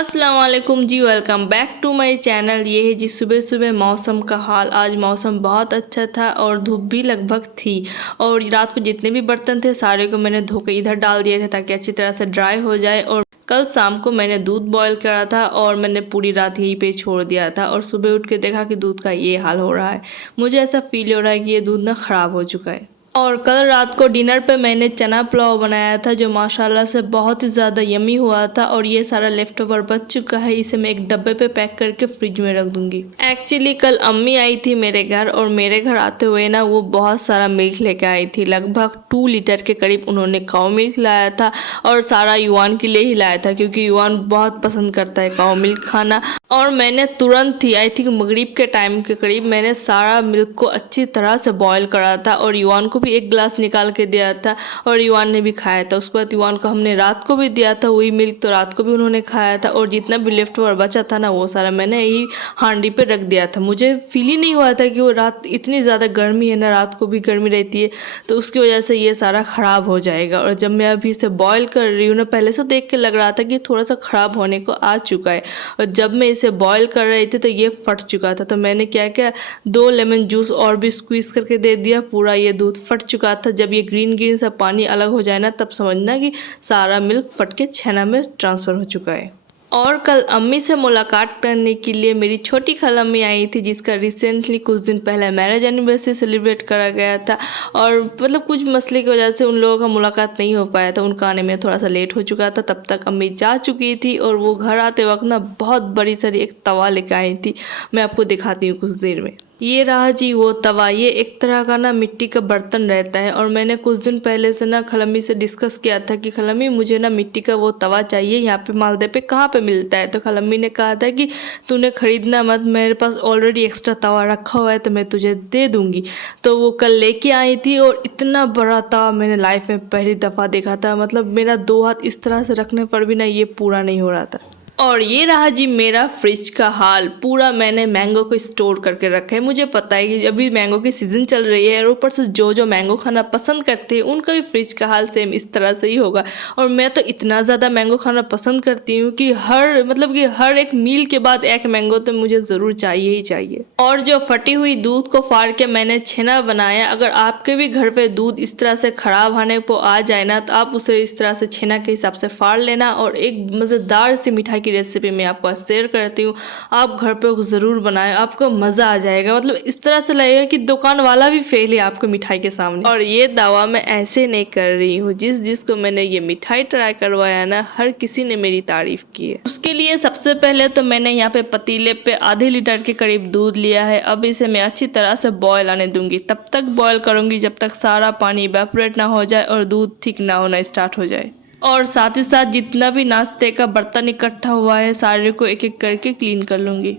अस्सलाम वालेकुम जी, welcome back to my channel. ये है जी सुबह सुबह मौसम का हाल। आज मौसम बहुत अच्छा था और धूप भी लगभग थी। और रात को जितने भी बर्तन थे सारे को मैंने धो के इधर डाल दिए थे ताकि अच्छी तरह से ड्राई हो जाए। और कल शाम को मैंने दूध बॉईल करा था और मैंने पूरी रात यहीं पे छोड़ दिया था और सुबह उठ के देखा कि दूध का ये हाल हो रहा है। मुझे ऐसा फील हो रहा है कि ये दूध ना ख़राब हो चुका है। और कल रात को डिनर पे मैंने चना पुलाव बनाया था जो माशाल्लाह से बहुत ही ज़्यादा यमी हुआ था। और ये सारा लेफ्ट ओवर बच चुका है, इसे मैं एक डब्बे पे पैक करके फ्रिज में रख दूंगी। एक्चुअली कल अम्मी आई थी मेरे घर और मेरे घर आते हुए ना वो बहुत सारा मिल्क लेके आई थी। लगभग 2 लीटर के करीब उन्होंने काऊ मिल्क लाया था और सारा युवान के लिए ही लाया था क्योंकि युवान बहुत पसंद करता है काऊ मिल्क खाना। और मैंने तुरंत ही आई थिंक मगरिब के टाइम के करीब मैंने सारा मिल्क को अच्छी तरह से बॉईल करा था और युवान को भी एक गिलास निकाल के दिया था और युवान ने भी खाया था। उसके बाद युवान को हमने रात को भी दिया था वही मिल्क, तो रात को भी उन्होंने खाया था। और जितना भी लेफ्ट ओवर बचा था ना वो सारा मैंने यही हांडी पे रख दिया था। मुझे फील ही नहीं हुआ था कि वो रात इतनी ज़्यादा गर्मी है ना, रात को भी गर्मी रहती है तो उसकी वजह से ये सारा ख़राब हो जाएगा। और जब मैं अभी इसे बॉयल कर रही हूँ ना, पहले से देख के लग रहा था कि थोड़ा सा ख़राब होने को आ चुका है। और जब मैं इसे बॉयल कर रही थी तो ये फट चुका था। तो मैंने क्या किया, 2 लेमन जूस और भी स्क्वीज़ करके दे दिया। पूरा ये दूध फट चुका था। जब ये ग्रीन ग्रीन सा पानी अलग हो जाए ना तब समझना कि सारा मिल्क फट के छेना में ट्रांसफ़र हो चुका है। और कल अम्मी से मुलाकात करने के लिए मेरी छोटी खाला अम्मी आई थी जिसका रिसेंटली कुछ दिन पहले मैरिज एनिवर्सरी सेलिब्रेट करा गया था। और मतलब कुछ मसले की वजह से उन लोगों का मुलाकात नहीं हो पाया था, उनका आने में थोड़ा सा लेट हो चुका था। तब तक अम्मी जा चुकी थी और वो घर आते वक्त ना बहुत बड़ी सारी एक तवा लेकर आई थी। मैं आपको दिखाती हूँ कुछ देर में। ये रहा जी वो तवा। ये एक तरह का ना मिट्टी का बर्तन रहता है और मैंने कुछ दिन पहले से ना खलम्मी से डिस्कस किया था कि खलम्मी मुझे ना मिट्टी का वो तवा चाहिए, यहाँ पे मालदे पे कहाँ पे मिलता है। तो खलम्मी ने कहा था कि तूने खरीदना मत, मेरे पास ऑलरेडी एक्स्ट्रा तवा रखा हुआ है तो मैं तुझे दे दूँगी। तो वो कल लेके आई थी और इतना बड़ा तवा मैंने लाइफ में पहली दफ़ा देखा था। मतलब मेरा 2 हाथ इस तरह से रखने पर भी ना ये पूरा नहीं हो रहा था। और ये रहा जी मेरा फ्रिज का हाल। पूरा मैंने मैंगो को स्टोर करके रखा है। मुझे पता है कि अभी मैंगो की सीज़न चल रही है और ऊपर से जो जो मैंगो खाना पसंद करते हैं उनका भी फ्रिज का हाल सेम इस तरह से ही होगा। और मैं तो इतना ज़्यादा मैंगो खाना पसंद करती हूँ कि हर एक मील के बाद एक मैंगो तो मुझे ज़रूर चाहिए ही चाहिए। और जो फटी हुई दूध को फाड़ के मैंने छेना बनाया, अगर आपके भी घर पे दूध इस तरह से ख़राब होने को आ जाए ना तो आप उसे इस तरह से छेना के हिसाब से फाड़ लेना। और एक मज़ेदार सी मिठाई रेसिपी मैं आपको शेयर करती हूँ, आप घर पे ज़रूर बनाएं, आपको मज़ा आ जाएगा। मतलब इस तरह से लगेगा कि दुकान वाला भी फेल है आपको मिठाई के सामने। और ये दावा मैं ऐसे नहीं कर रही हूँ, जिसको मैंने ये मिठाई ट्राई करवाया ना हर किसी ने मेरी तारीफ की है। उसके लिए सबसे पहले तो मैंने यहाँ पे पतीले पे आधे लीटर के करीब दूध लिया है। अब इसे मैं अच्छी तरह से बॉयल आने दूंगी। तब तक बॉयल करूंगी जब तक सारा पानी इवेपोरेट ना हो जाए और दूध थिक ना होना स्टार्ट हो जाए। और साथ ही साथ जितना भी नाश्ते का बर्तन इकट्ठा हुआ है सारे को एक एक करके क्लीन कर लूँगी।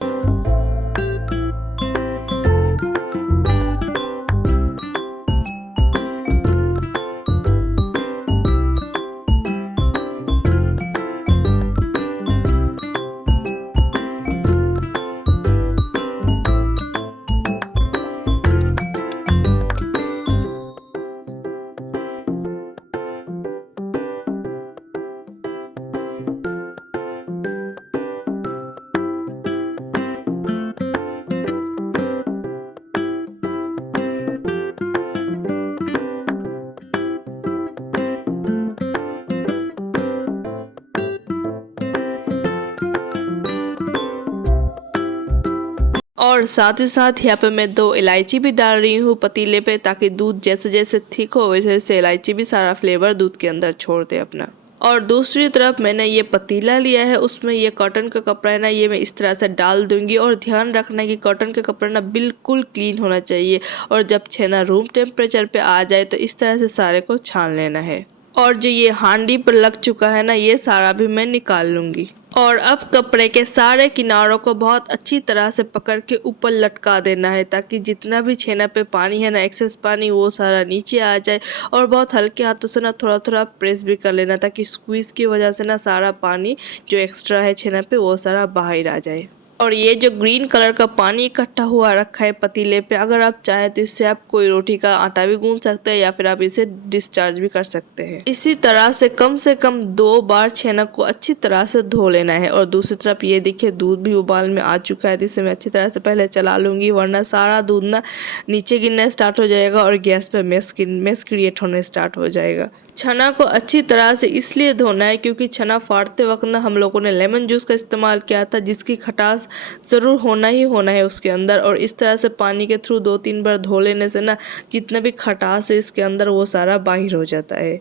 और साथ ही साथ यहाँ पे मैं 2 इलायची भी डाल रही हूँ पतीले पे, ताकि दूध जैसे जैसे थिक हो वैसे वैसे इलायची भी सारा फ्लेवर दूध के अंदर छोड़ दे अपना। और दूसरी तरफ मैंने ये पतीला लिया है, उसमें ये कॉटन का कपड़ा है ना, ये मैं इस तरह से डाल दूंगी। और ध्यान रखना कि कॉटन का कपड़ा ना बिल्कुल क्लीन होना चाहिए। और जब छेना रूम टेम्परेचर पे आ जाए तो इस तरह से सारे को छान लेना है। और जो ये हांडी पर लग चुका है ना ये सारा भी मैं निकाल लूँगी। और अब कपड़े के सारे किनारों को बहुत अच्छी तरह से पकड़ के ऊपर लटका देना है ताकि जितना भी छेना पे पानी है ना, एक्सेस पानी, वो सारा नीचे आ जाए। और बहुत हल्के हाथों से ना थोड़ा थोड़ा प्रेस भी कर लेना ताकि स्क्वीज़ की वजह से ना सारा पानी जो एक्स्ट्रा है छेना पे वो सारा बाहर आ जाए। और ये जो ग्रीन कलर का पानी इकट्ठा हुआ रखा है पतीले पे, अगर आप चाहें तो इससे आप कोई रोटी का आटा भी गूंथ सकते हैं या फिर आप इसे डिस्चार्ज भी कर सकते हैं। इसी तरह से कम 2 बार छेना को अच्छी तरह से धो लेना है। और दूसरी तरफ ये देखिए दूध भी उबाल में आ चुका है, तो इसे मैं अच्छी तरह से पहले चला लूंगी, वरना सारा दूध ना नीचे गिरना स्टार्ट हो जाएगा और गैस पे मेस क्रिएट होने स्टार्ट हो जाएगा। छना को अच्छी तरह से इसलिए धोना है क्योंकि छना फाड़ते वक्त ना हम लोगों ने लेमन जूस का इस्तेमाल किया था, जिसकी खटास ज़रूर होना है उसके अंदर। और इस तरह से पानी के थ्रू 2-3 बार धो लेने से ना जितना भी खटास है इसके अंदर वो सारा बाहर हो जाता है।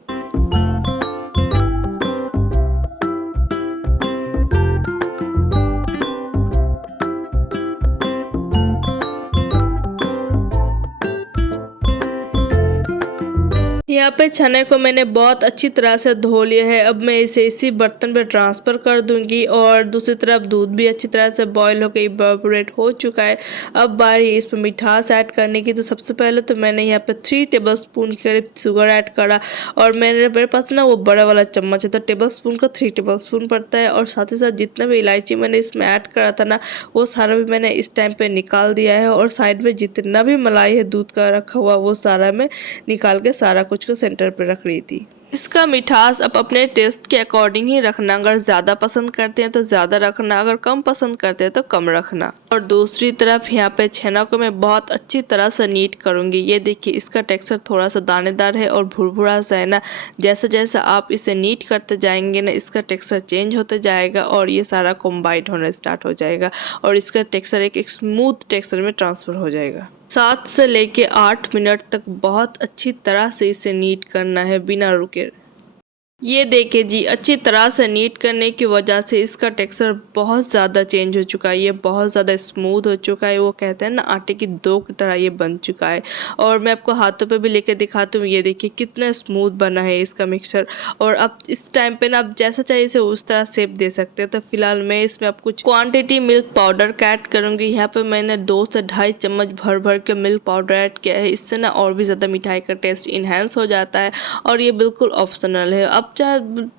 यहाँ पे चने को मैंने बहुत अच्छी तरह से धो लिया है। अब मैं इसे इसी बर्तन पे ट्रांसफ़र कर दूंगी। और दूसरी तरफ दूध भी अच्छी तरह से बॉईल होकर इवेपोरेट हो चुका है। अब बारी इस पर मिठास ऐड करने की। तो सबसे पहले तो मैंने यहाँ पे 3 टेबलस्पून के करीब शुगर ऐड करा। और मेरे पास ना वो बड़ा वाला चम्मच है, तो टेबलस्पून का 3 टेबलस्पून पड़ता है। और साथ ही साथ जितना भी इलायची मैंने इसमें ऐड करा था ना वो सारा भी मैंने इस टाइम पे निकाल दिया है। और साइड में जितना भी मलाई है दूध का रखा हुआ वो सारा मैं निकाल के सारा कुछ को सेंटर पे रख रही थी। इसका मिठास आप अपने टेस्ट के अकॉर्डिंग ही रखना। अगर ज़्यादा पसंद करते हैं तो ज़्यादा रखना, अगर कम पसंद करते हैं तो कम रखना। और दूसरी तरफ यहाँ पे छेना को मैं बहुत अच्छी तरह से नीट करूँगी। ये देखिए इसका टेक्सचर थोड़ा सा दानेदार है और भुरभुरा सा है ना। जैसे जैसे आप इसे नीट करते जाएंगे ना इसका टेक्सचर चेंज होते जाएगा और ये सारा कॉम्बाइंड होना स्टार्ट हो जाएगा और इसका टेक्सचर एक स्मूथ टेक्सचर में ट्रांसफ़र हो जाएगा। 7 से लेके 8 मिनट तक बहुत अच्छी तरह से इसे नीट करना है बिना रुके। ये देखिए जी अच्छी तरह से नीट करने की वजह से इसका टेक्सचर बहुत ज़्यादा चेंज हो चुका है। ये बहुत ज़्यादा स्मूथ हो चुका है। वो कहते हैं ना आटे की डो की तरह ये बन चुका है। और मैं आपको हाथों पे भी लेके दिखाती हूँ। ये देखिए कितना स्मूथ बना है इसका मिक्सचर। और अब इस टाइम पे ना आप जैसा चाहिए इसे उस तरह शेप दे सकते हैं। तो फिलहाल मैं इसमें अब कुछ क्वान्टिटी मिल्क पाउडर का ऐड करूँगी। यहाँ पर मैंने 2 से 2.5 चम्मच भर के मिल्क पाउडर ऐड किया है। इससे ना और भी ज़्यादा मिठाई का टेस्ट इन्हेंस हो जाता है और ये बिल्कुल ऑप्शनल है। अब चाहे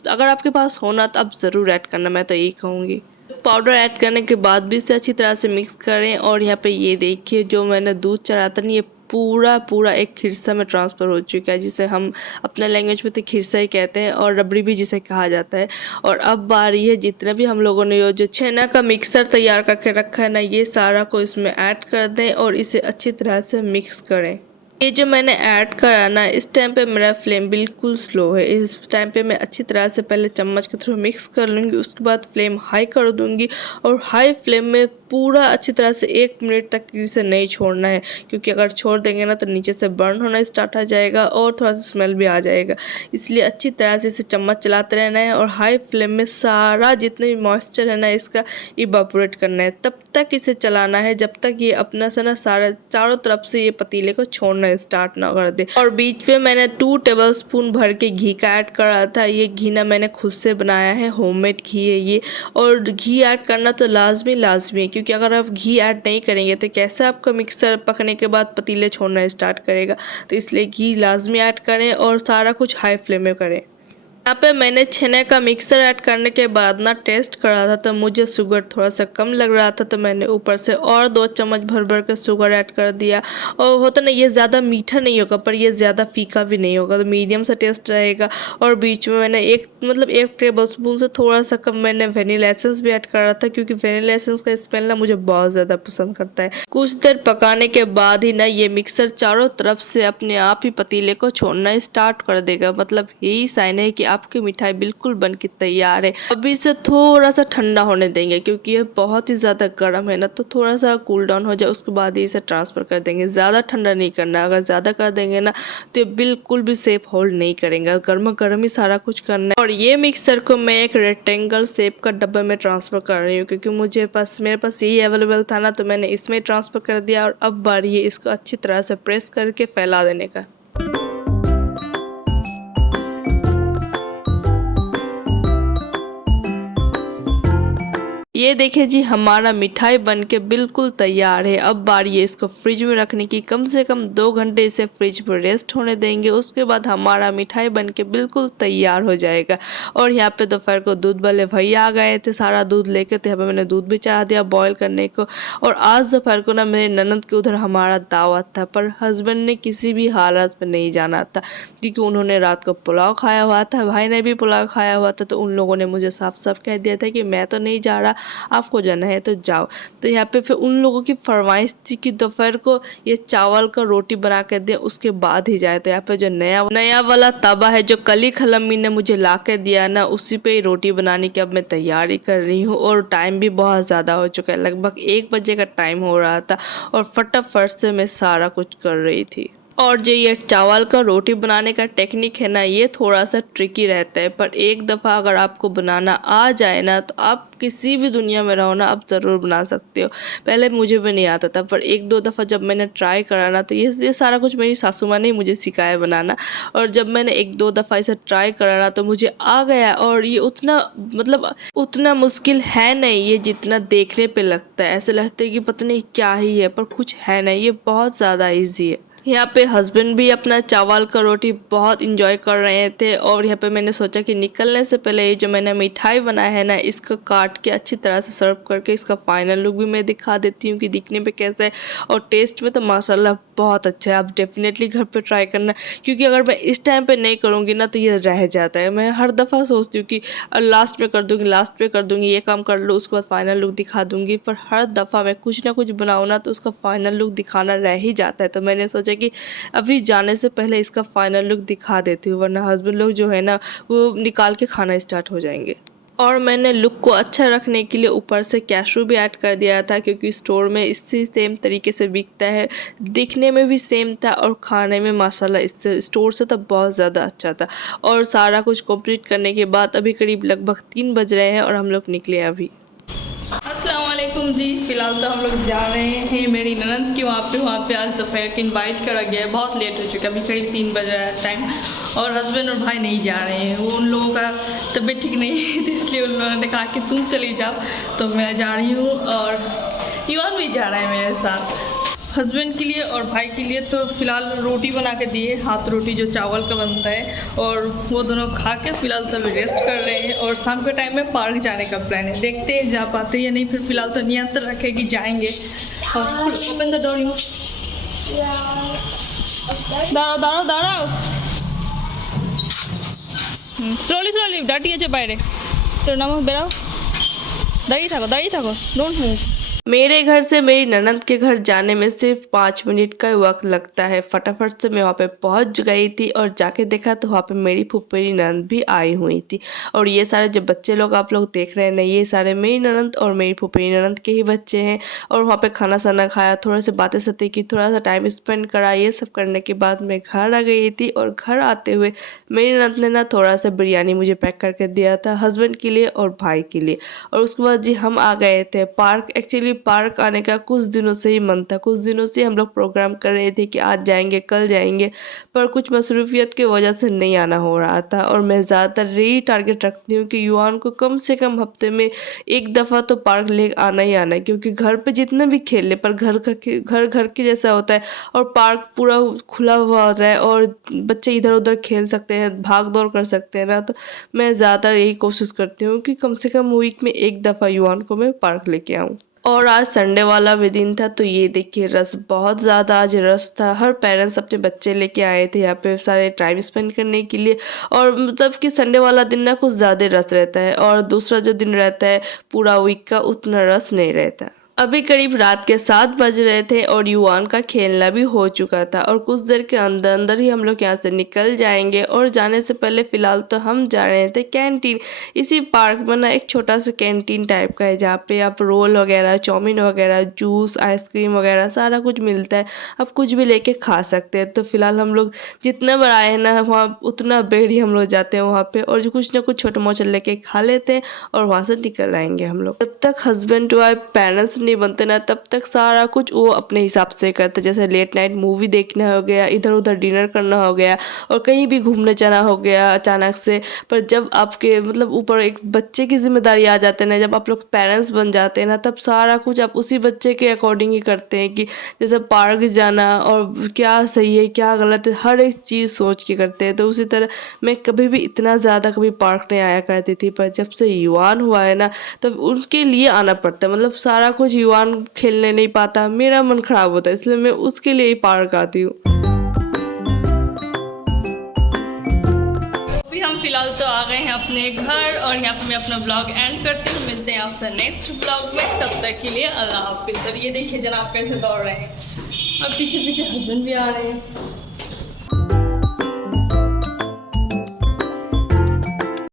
अगर आपके पास होना तो आप ज़रूर ऐड करना, मैं तो यही कहूँगी। पाउडर ऐड करने के बाद भी इसे अच्छी तरह से मिक्स करें। और यहाँ पे ये देखिए जो मैंने दूध चढ़ाया था ना ये पूरा एक खिरसा में ट्रांसफ़र हो चुका है, जिसे हम अपने लैंग्वेज में तो खिरसा ही कहते हैं और रबड़ी भी जिसे कहा जाता है। और अब बारी है जितना भी हम लोगों ने जो छेना का मिक्सर तैयार करके रखा है ना ये सारा को इसमें ऐड कर दें और इसे अच्छी तरह से मिक्स करें। ये जो मैंने ऐड करा ना इस टाइम पे मेरा फ्लेम बिल्कुल स्लो है। इस टाइम पे मैं अच्छी तरह से पहले चम्मच के थ्रू मिक्स कर लूँगी, उसके बाद फ्लेम हाई कर दूँगी और हाई फ्लेम में पूरा अच्छी तरह से 1 मिनट तक इसे नहीं छोड़ना है, क्योंकि अगर छोड़ देंगे ना तो नीचे से बर्न होना स्टार्ट हो जाएगा और थोड़ा सा स्मेल भी आ जाएगा। इसलिए अच्छी तरह से इसे चम्मच चलाते रहना है और हाई फ्लेम में सारा जितने भी मॉइस्चर है ना इसका इवापोरेट करना है। तब तक इसे चलाना है जब तक ये अपना से ना चारों तरफ से ये पतीले को छोड़ना स्टार्ट ना कर दे। और बीच में मैंने 2 टेबलस्पून भर के घी का ऐड करा था। ये घी ना मैंने खुद से बनाया है, होममेड घी है ये। और घी ऐड करना तो लाजमी है, क्योंकि अगर आप घी ऐड नहीं करेंगे तो कैसे आपका मिक्सर पकने के बाद पतीले छोड़ना स्टार्ट करेगा। तो इसलिए घी लाजमी ऐड करें और सारा कुछ हाई फ्लेम में करें। यहाँ पे मैंने छेने का मिक्सर ऐड करने के बाद ना टेस्ट करा था तो मुझे शुगर थोड़ा सा कम लग रहा था, तो मैंने ऊपर से और 2 चम्मच भर के शुगर ऐड कर दिया। और होता ना ये ज़्यादा मीठा नहीं होगा पर ये ज़्यादा फीका भी नहीं होगा, तो मीडियम सा टेस्ट रहेगा। और बीच में मैंने 1 टेबलस्पून से थोड़ा सा कम मैंने वेनिला एसेंस भी ऐड करा था, क्योंकि वेनिला एसेंस का स्मेल ना मुझे बहुत ज़्यादा पसंद करता है। कुछ देर पकाने के बाद ही ना ये मिक्सर चारों तरफ से अपने आप ही पतीले को छोड़ना स्टार्ट कर देगा। मतलब यही साइन है कि आपकी मिठाई बिल्कुल बन के तैयार है। अभी इसे थोड़ा सा ठंडा होने देंगे, क्योंकि ये बहुत ही ज़्यादा गर्म है ना, तो थोड़ा सा कूल डाउन हो जाए उसके बाद ही इसे ट्रांसफ़र कर देंगे। ज़्यादा ठंडा नहीं करना, अगर ज़्यादा कर देंगे ना तो ये बिल्कुल भी शेप होल्ड नहीं करेंगे। गर्म गर्म ही सारा कुछ करना है। और ये मिक्सर को मैं एक रेक्टेंगल शेप का डब्बे में ट्रांसफ़र कर रही हूँ, क्योंकि मेरे पास यही अवेलेबल था ना, तो मैंने इसमें ट्रांसफ़र कर दिया। और अब बारी है इसको अच्छी तरह से प्रेस करके फैला देने का। ये देखिए जी, हमारा मिठाई बन के बिल्कुल तैयार है। अब बारी है इसको फ्रिज में रखने की। कम से कम 2 घंटे इसे फ्रिज में रेस्ट होने देंगे। उसके बाद हमारा मिठाई बन के बिल्कुल तैयार हो जाएगा। और यहाँ पे दोपहर को दूध वाले भैया आ गए थे, सारा दूध लेके। तो यहाँ पे मैंने दूध भी चढ़ा दिया बॉयल करने को। और आज दोपहर को ना मेरे ननद के उधर हमारा दावत था, पर हस्बैंड ने किसी भी हालत में नहीं जाना था, क्योंकि उन्होंने रात को पुलाव खाया हुआ था, भाई ने भी पुलाव खाया हुआ था। तो उन लोगों ने मुझे साफ साफ कह दिया था कि मैं तो नहीं जा रहा, आपको जाना है तो जाओ। तो यहाँ पे फिर उन लोगों की फरमाइश थी कि दोपहर को ये चावल का रोटी बना कर दें, उसके बाद ही जाए। तो यहाँ पे जो नया नया वाला तवा है जो कल ही खलम्मी ने मुझे ला के दिया ना, उसी पे ही रोटी बनाने की अब मैं तैयारी कर रही हूँ। और टाइम भी बहुत ज़्यादा हो चुका है, लगभग 1 बजे का टाइम हो रहा था। और फटाफट से मैं सारा कुछ कर रही थी। और जो ये चावल का रोटी बनाने का टेक्निक है ना, ये थोड़ा सा ट्रिकी रहता है, पर एक दफ़ा अगर आपको बनाना आ जाए ना, तो आप किसी भी दुनिया में रहो ना, आप ज़रूर बना सकते हो। पहले मुझे भी नहीं आता था, पर 1-2 दफ़ा जब मैंने ट्राई करा ना, तो ये सारा कुछ मेरी सासू माँ ने मुझे सिखाया बनाना। और जब मैंने 1-2 दफ़ा इसे ट्राई करा ना, तो मुझे आ गया। और ये उतना मतलब उतना मुश्किल है नहीं ये, जितना देखने पे लगता है। ऐसे लगता है कि पता नहीं क्या ही है, पर कुछ है नहीं, ये बहुत ज़्यादा ईजी है। यहाँ पे हस्बैंड भी अपना चावल का रोटी बहुत इंजॉय कर रहे थे। और यहाँ पे मैंने सोचा कि निकलने से पहले ये जो मैंने मिठाई बनाया है ना, इसको काट के अच्छी तरह से सर्व करके इसका फाइनल लुक भी मैं दिखा देती हूँ कि दिखने पे कैसा है। और टेस्ट में तो माशाल्लाह बहुत अच्छा है। आप डेफिनेटली घर पे ट्राई करना, क्योंकि अगर मैं इस टाइम पे नहीं करूँगी ना, तो ये रह जाता है। मैं हर दफ़ा सोचती हूँ कि लास्ट में कर दूँगी, लास्ट पे कर दूँगी, ये काम कर लो, उसके बाद फाइनल लुक दिखा दूँगी। पर हर दफ़ा मैं कुछ ना कुछ बनाऊँ ना, तो उसका फाइनल लुक दिखाना रह ही जाता है। तो मैंने सोचा कि अभी जाने से पहले इसका फाइनल लुक दिखा देती हूँ, वरना हस्बैंड लोग जो है ना, वो निकाल के खाना स्टार्ट हो जाएंगे। और मैंने लुक को अच्छा रखने के लिए ऊपर से कैशू भी ऐड कर दिया था, क्योंकि स्टोर में इससे सेम तरीके से बिकता है, दिखने में भी सेम था और खाने में माशाल्लाह इससे स्टोर से तो बहुत ज़्यादा अच्छा था। और सारा कुछ कंप्लीट करने के बाद अभी करीब लगभग 3 बज रहे हैं और हम लोग निकले अभी। अस्सलाम वालेकुम जी। फ़िलहाल तो हम लोग जा रहे हैं मेरी ननद के वहाँ पे आज दोपहर के इनवाइट करा गया है। बहुत लेट हो चुका है, अभी करीब 3 बज रहा है टाइम। और हस्बैंड और भाई नहीं जा रहे हैं, वो उन लोगों का तबीयत ठीक नहीं है, तो इसलिए उन लोगों ने कहा कि तुम चली जाओ, तो मैं जा रही हूँ। और ईवान भी जा रहा है मेरे साथ। हस्बैंड के लिए और भाई के लिए तो फ़िलहाल रोटी बना के दिए, हाथ रोटी जो चावल का बनता है, और वो दोनों खा के फ़िलहाल तो अभी रेस्ट कर रहे हैं। और शाम के टाइम में पार्क जाने का प्लान है, देखते हैं जा पाते हैं या नहीं। फिर फ़िलहाल तो नियत रखे कि जाएंगे। और ओपन द डोर यू। दाঁড়াও दाঁড়াও दाঁড়াও, স্লোলি স্লোলি ডাটি আছে বাইরে, চলো নামো, বেরাও, দাঁড়িয়ে থাকো, ডোंट मूव। मेरे घर से मेरी ननद के घर जाने में सिर्फ 5 मिनट का वक्त लगता है। फटाफट से मैं वहाँ पे पहुँच गई थी और जाके देखा तो वहाँ पे मेरी फुफेरी ननद भी आई हुई थी। और ये सारे जो बच्चे लोग आप लोग देख रहे हैं ना, ये सारे मेरी ननद और मेरी फुफेरी ननद के ही बच्चे हैं। और वहाँ पे खाना साना खाया, थोड़ा सा बातें सती की, थोड़ा सा टाइम स्पेंड करा। ये सब करने के बाद मैं घर आ गई थी। और घर आते हुए मेरी ननद ने ना थोड़ा सा बिरयानी मुझे पैक करके दिया था, हस्बैंड के लिए और भाई के लिए। और उसके बाद जी हम आ गए थे पार्क। एक्चुअली पार्क आने का कुछ दिनों से ही मन था, कुछ दिनों से हम लोग प्रोग्राम कर रहे थे कि आज जाएंगे, कल जाएंगे, पर कुछ मसरूफियत की वजह से नहीं आना हो रहा था। और मैं ज़्यादातर यही टारगेट रखती हूँ कि युवान को कम से कम हफ्ते में 1 दफ़ा तो पार्क ले आना ही आना है, क्योंकि घर पे जितना भी खेल ले, पर घर के जैसा होता है। और पार्क पूरा खुला हुआ होता है और बच्चे इधर उधर खेल सकते हैं, भाग दौड़ कर सकते हैं ना। तो मैं ज़्यादातर यही कोशिश करती हूँ कि कम से कम वीक में 1 दफ़ा युवान को मैं पार्क लेके आऊँ। और आज संडे वाला भी दिन था, तो ये देखिए रश बहुत ज़्यादा आज रश था। हर पेरेंट्स अपने बच्चे लेके आए थे यहाँ पे सारे टाइम स्पेंड करने के लिए। और मतलब कि संडे वाला दिन ना कुछ ज़्यादा रश रहता है, और दूसरा जो दिन रहता है पूरा वीक का उतना रश नहीं रहता। अभी करीब रात के 7 बज रहे थे और युवान का खेलना भी हो चुका था। और कुछ देर के अंदर अंदर ही हम लोग यहाँ से निकल जाएंगे। और जाने से पहले फ़िलहाल तो हम जा रहे थे कैंटीन। इसी पार्क में ना एक छोटा सा कैंटीन टाइप का है, जहाँ पे आप रोल वगैरह, चाउमीन वगैरह, जूस, आइसक्रीम वगैरह सारा कुछ मिलता है। आप कुछ भी लेके खा सकते हैं। तो फ़िलहाल हम लोग जितने बार आए हैं ना, वहाँ उतना बेर ही हम लोग जाते हैं वहाँ पे, और जो कुछ ना कुछ छोटा मोटा लेके खा लेते हैं और वहाँ से निकल आएंगे हम लोग। जब तक हस्बैंड वाइफ पेरेंट्स नहीं बनते ना तब तक सारा कुछ वो अपने हिसाब से करते, जैसे लेट नाइट मूवी देखना हो गया, इधर उधर डिनर करना हो गया और कहीं भी घूमने जाना हो गया अचानक से। पर जब आपके मतलब ऊपर एक बच्चे की जिम्मेदारी आ जाते हैं ना, जब आप लोग पेरेंट्स बन जाते हैं ना, तब सारा कुछ आप उसी बच्चे के अकॉर्डिंग ही करते हैं कि जैसे पार्क जाना और क्या सही है क्या गलत है हर एक चीज़ सोच के करते हैं। तो उसी तरह मैं कभी भी इतना ज़्यादा कभी पार्क नहीं आया करती थी, पर जब से युवान हुआ है ना तब उसके लिए आना पड़ता है। मतलब सारा कुछ युवान खेलने नहीं पाता, मेरा मन खराब होता है, इसलिए मैं उसके लिए ही पार्क आती हूँ। अभी हम फिलहाल तो आ गए हैं अपने घर और यहाँ पे मैं अपना ब्लॉग एंड करती हूँ। मिलते हैं आपसे नेक्स्ट ब्लॉग में, तब तक के लिए अल्लाह हाफिज़। और ये देखिए जनाब कैसे दौड़ रहे हैं और पीछे पीछे हस्बैंड भी आ रहे हैं।